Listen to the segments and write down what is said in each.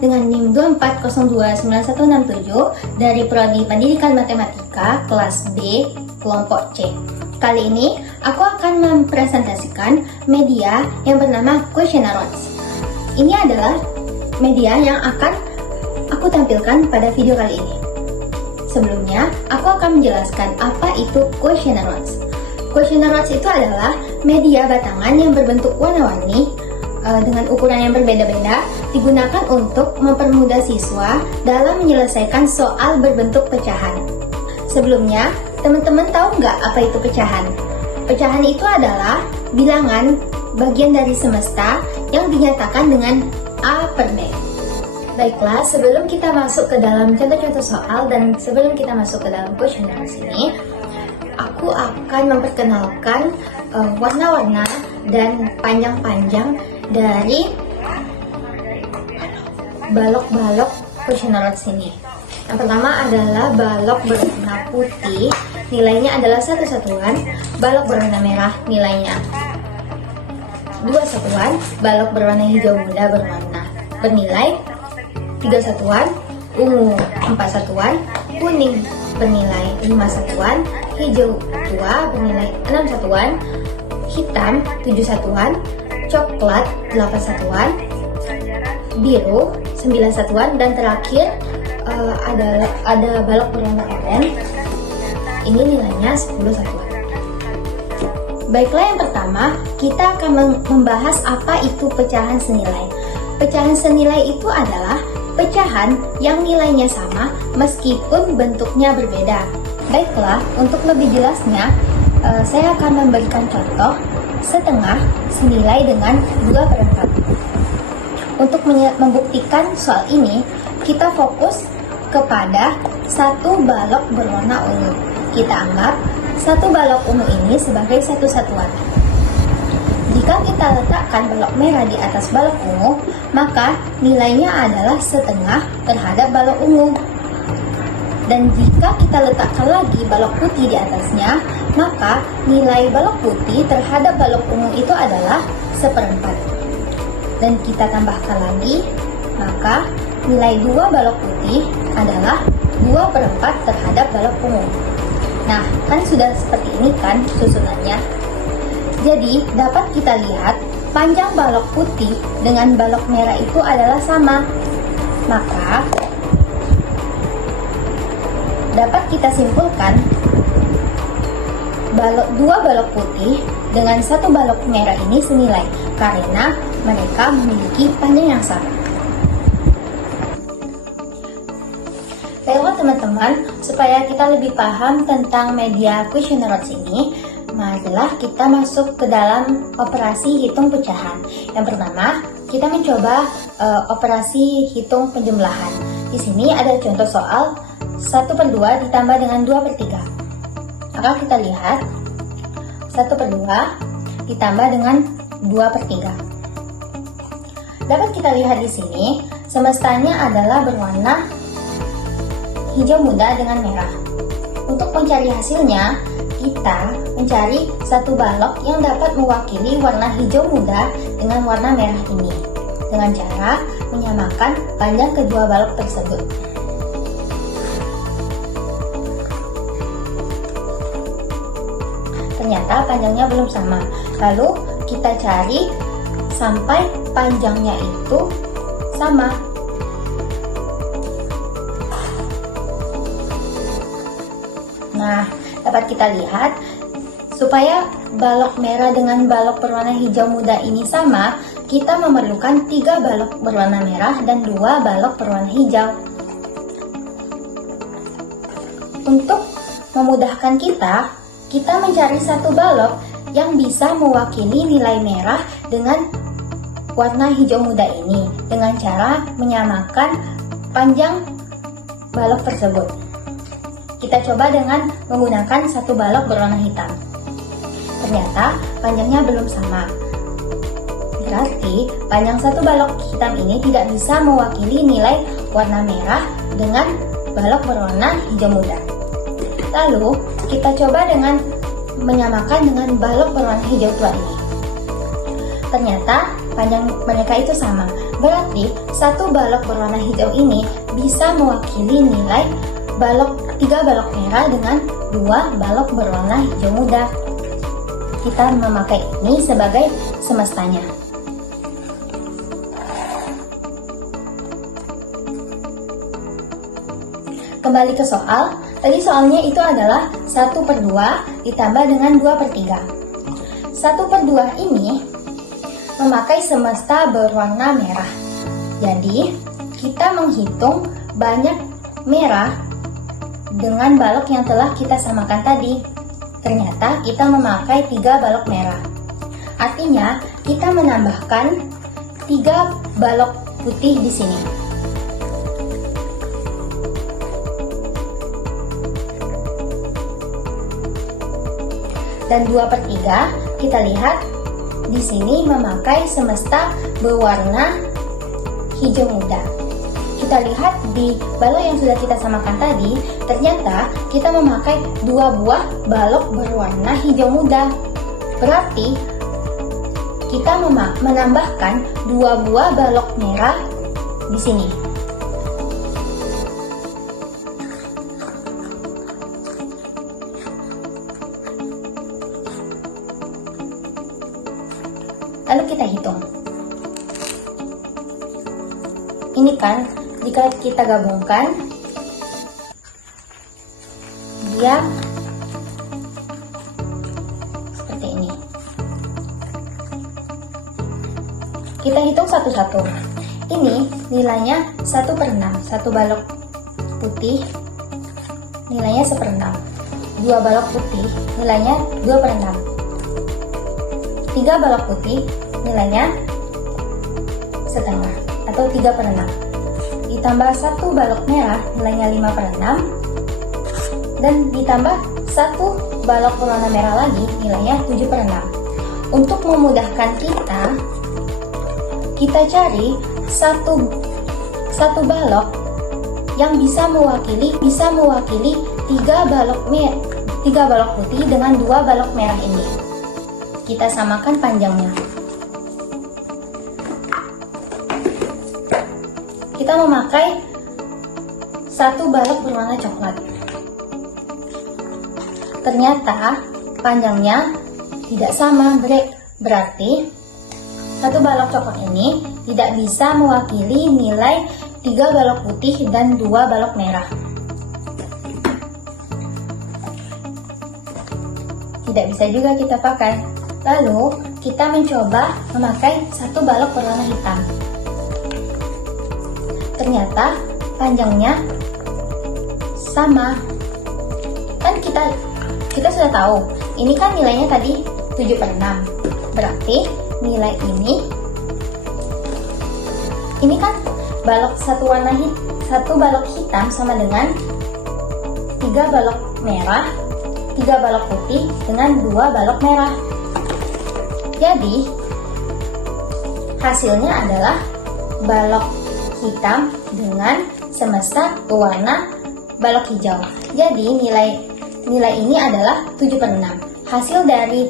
dengan NIM 240291167 dari Prodi Pendidikan Matematika kelas B kelompok C. Kali ini aku akan mempresentasikan media yang bernama Questionnaires. Ini adalah media yang akan aku tampilkan pada video kali ini. Sebelumnya, aku akan menjelaskan apa itu Questionnaires. Questionnaires itu adalah media batangan yang berbentuk warna-warni dengan ukuran yang berbeda-beda, digunakan untuk mempermudah siswa dalam menyelesaikan soal berbentuk pecahan. Sebelumnya, teman-teman tahu nggak apa itu pecahan? Pecahan itu adalah bilangan bagian dari semesta yang dinyatakan dengan A per B. Baiklah, sebelum kita masuk ke dalam contoh-contoh soal dan sebelum kita masuk ke dalam questionnaires ini, aku akan memperkenalkan warna-warna dan panjang-panjang dari balok-balok questionnaires ini. Yang pertama adalah balok berwarna putih, nilainya adalah 1 satuan. Balok berwarna merah, nilainya 2 satuan. Balok berwarna hijau muda bernilai 3 satuan. Ungu 4 satuan. Kuning bernilai 5 satuan. Hijau tua bernilai 6 satuan. Hitam 7 satuan. Coklat 8 satuan, biru 9 satuan, dan terakhir ada balok berwarna oranye. Ini nilainya 10 satuan. Baiklah, yang pertama kita akan membahas apa itu pecahan senilai. Pecahan senilai itu adalah pecahan yang nilainya sama meskipun bentuknya berbeda. Baiklah, untuk lebih jelasnya saya akan memberikan contoh setengah senilai dengan 2/4. Untuk membuktikan soal ini, kita fokus kepada satu balok berwarna ungu. Kita anggap satu balok ungu ini sebagai satu satuan. Jika kita letakkan balok merah di atas balok ungu, maka nilainya adalah setengah terhadap balok ungu. Dan jika kita letakkan lagi balok putih di atasnya, maka nilai balok putih terhadap balok ungu itu adalah 1/4. Dan kita tambahkan lagi, maka nilai 2 balok putih adalah 2/4 terhadap balok ungu. Nah, kan sudah seperti ini kan susunannya. Jadi, dapat kita lihat panjang balok putih dengan balok merah itu adalah sama. Maka dapat kita simpulkan dua balok putih dengan satu balok merah ini senilai karena mereka memiliki panjang yang sama. Baiklah teman-teman, supaya kita lebih paham tentang media Questionnaires ini, marilah kita masuk ke dalam operasi hitung pecahan. Yang pertama, kita mencoba operasi hitung penjumlahan. Di sini ada contoh soal 1/2 ditambah dengan 2/3. Maka kita lihat 1/2 ditambah dengan 2/3. Dapat kita lihat di sini semestanya adalah berwarna hijau muda dengan merah. Untuk mencari hasilnya, kita mencari satu balok yang dapat mewakili warna hijau muda dengan warna merah ini dengan cara menyamakan panjang kedua balok tersebut. Ternyata panjangnya belum sama. Lalu kita cari sampai panjangnya itu sama. Nah, dapat kita lihat supaya balok merah dengan balok berwarna hijau muda ini sama, kita memerlukan 3 balok berwarna merah dan 2 balok berwarna hijau. Untuk memudahkan kita mencari satu balok yang bisa mewakili nilai merah dengan warna hijau muda ini dengan cara menyamakan panjang balok tersebut. Kita coba dengan menggunakan satu balok berwarna hitam. Ternyata panjangnya belum sama. Berarti panjang satu balok hitam ini tidak bisa mewakili nilai warna merah dengan balok berwarna hijau muda. Lalu kita coba dengan menyamakan dengan balok berwarna hijau tua ini. Ternyata panjang mereka itu sama. Berarti satu balok berwarna hijau ini bisa mewakili nilai 3 balok merah dengan 2 balok berwarna hijau muda. Kita memakai ini sebagai semestanya. Kembali ke soal, tadi soalnya itu adalah 1/2 ditambah dengan 2/3. 1/2 ini memakai semesta berwarna merah. Jadi, kita menghitung banyak merah dengan balok yang telah kita samakan tadi. Ternyata kita memakai 3 balok merah. Artinya, kita menambahkan 3 balok putih di sini. Dan 2/3 kita lihat di sini memakai semesta berwarna hijau muda. Kita lihat di balok yang sudah kita samakan tadi, ternyata kita memakai 2 buah balok berwarna hijau muda. Berarti kita menambahkan 2 buah balok merah di sini. Lalu kita hitung. Ini kan, jika kita gabungkan, dia seperti ini. Kita hitung satu-satu. Ini nilainya 1/6. 1 balok putih nilainya 1/6. 2 balok putih nilainya 2/6. 3 balok putih nilainya setengah atau 3/6. Ditambah 1 balok merah nilainya 5/6. Dan ditambah 1 balok berwarna merah lagi nilainya 7/6. Untuk memudahkan kita cari satu balok yang bisa mewakili 3 balok putih dengan 2 balok merah ini. Kita samakan panjangnya. Kita memakai 1 balok berwarna coklat. Ternyata panjangnya tidak sama, berarti 1 balok coklat ini tidak bisa mewakili nilai 3 balok putih dan 2 balok merah. Tidak bisa juga kita pakai. Lalu, kita mencoba memakai 1 balok berwarna hitam. Ternyata panjangnya sama. Kan kita sudah tahu, ini kan nilainya tadi 7/6. Berarti nilai ini kan balok 1 balok hitam sama dengan 3 balok merah, 3 balok putih dengan 2 balok merah. Jadi, hasilnya adalah balok hitam dengan semesta berwarna balok hijau. Jadi, nilai ini adalah 7/6. Hasil dari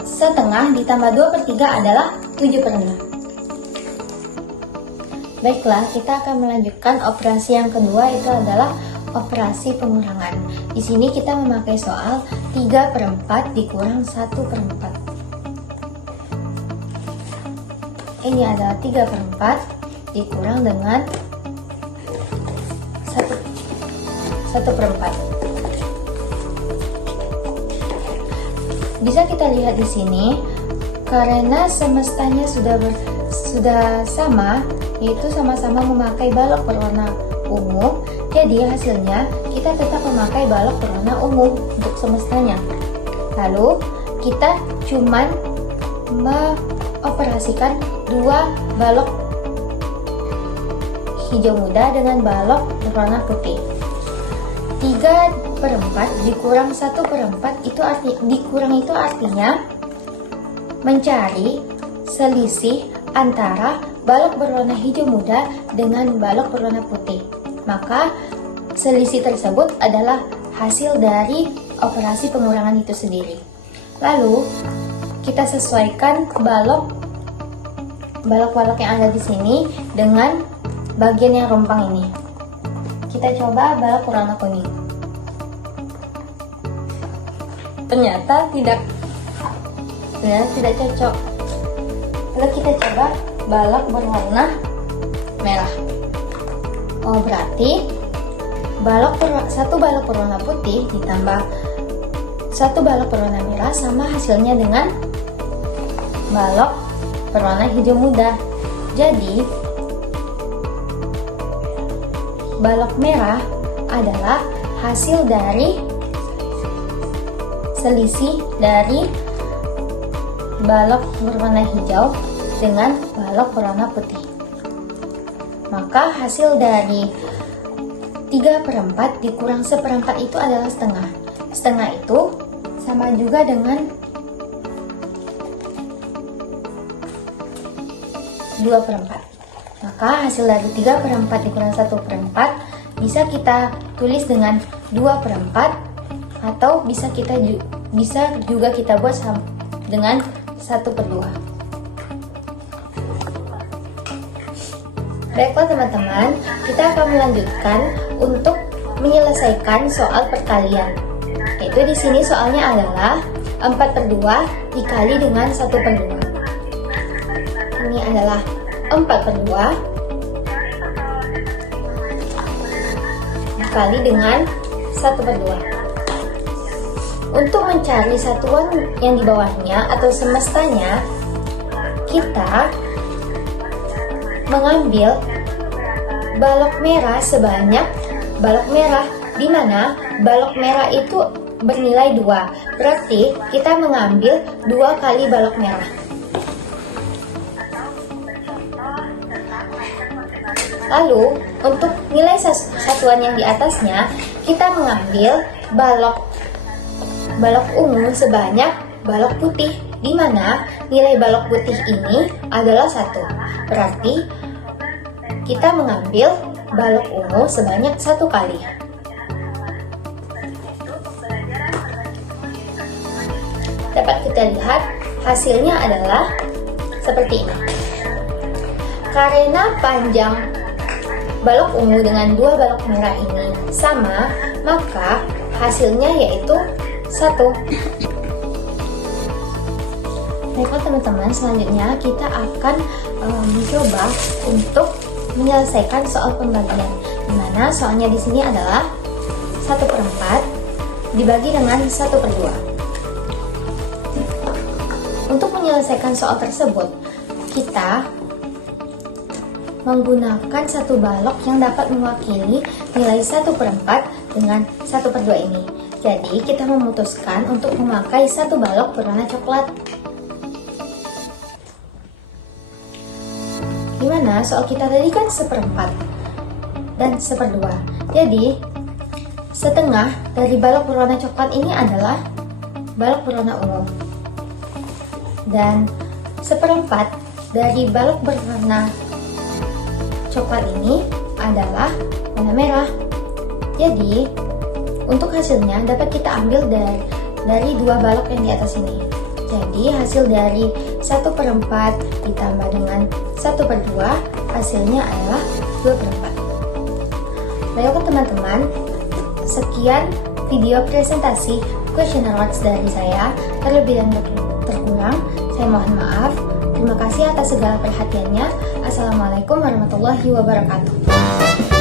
setengah ditambah 2/3 adalah 7/6. Baiklah, kita akan melanjutkan operasi yang kedua, itu adalah operasi pengurangan. Di sini kita memakai soal 3/4 dikurang 1/4. Ini adalah 3/4 dikurang dengan 1/4. Bisa kita lihat di sini, karena semestanya sudah sama, yaitu sama-sama memakai balok berwarna ungu, jadi hasilnya kita tetap memakai balok berwarna ungu untuk semestanya. Lalu kita cuman mengoperasikan 2 balok hijau muda dengan balok berwarna putih. 3/4 dikurang 1/4 itu artinya mencari selisih antara balok berwarna hijau muda dengan balok berwarna putih. Maka selisih tersebut adalah hasil dari operasi pengurangan itu sendiri. Lalu kita sesuaikan balok balok-balok yang ada di sini dengan bagian yang rompang ini. Kita coba balok berwarna kuning. Ternyata tidak cocok. Lalu kita coba balok berwarna merah. Oh, berarti satu balok berwarna putih ditambah satu balok berwarna merah sama hasilnya dengan balok berwarna hijau muda. Jadi balok merah adalah hasil dari selisih dari balok berwarna hijau dengan balok berwarna putih. Maka hasil dari 3/4 dikurang 1/4 itu adalah setengah. Setengah itu sama juga dengan 2/4. Maka hasil dari 3/4 dikurang 1/4 bisa kita tulis dengan 2/4, atau bisa juga kita buat dengan 1/2. Baiklah teman-teman, kita akan melanjutkan untuk menyelesaikan soal perkalian. Yaitu di sini soalnya adalah 4/2 dikali dengan 1/2. Ini adalah 4/2 dikali dengan 1/2. Untuk mencari satuan yang di bawahnya atau semestanya, kita mengambil balok merah sebanyak balok merah, di mana balok merah itu bernilai 2. Berarti kita mengambil 2 kali balok merah. Lalu untuk nilai satuan yang di atasnya, kita mengambil balok ungu sebanyak balok putih, di mana nilai balok putih ini adalah 1. Berarti kita mengambil balok ungu sebanyak 1 kali. Dapat kita lihat hasilnya adalah seperti ini. Karena panjang balok ungu dengan 2 balok merah ini sama, maka hasilnya yaitu 1. Baiklah teman-teman, selanjutnya kita akan mencoba untuk menyelesaikan soal pembagian, dimana soalnya di sini adalah 1/4 dibagi dengan 1/2. Untuk menyelesaikan soal tersebut, kita menggunakan satu balok yang dapat mewakili nilai 1/4 dengan 1/2 ini. Jadi kita memutuskan untuk memakai satu balok berwarna coklat. Dimana soal kita tadi kan 1/4 dan 1/2. Jadi setengah dari balok berwarna coklat ini adalah balok berwarna ungu, dan 1/4 dari balok berwarna coklat ini adalah warna merah. Jadi untuk hasilnya dapat kita ambil dari 2 balok yang di atas ini. Jadi hasil dari 1/4 ditambah dengan 1/2 hasilnya adalah 2/4. Baiklah teman-teman, sekian video presentasi questionnaire words dari saya. Terlebih dan terkurang saya mohon maaf. Terima kasih atas segala perhatiannya. Assalamualaikum warahmatullahi wabarakatuh.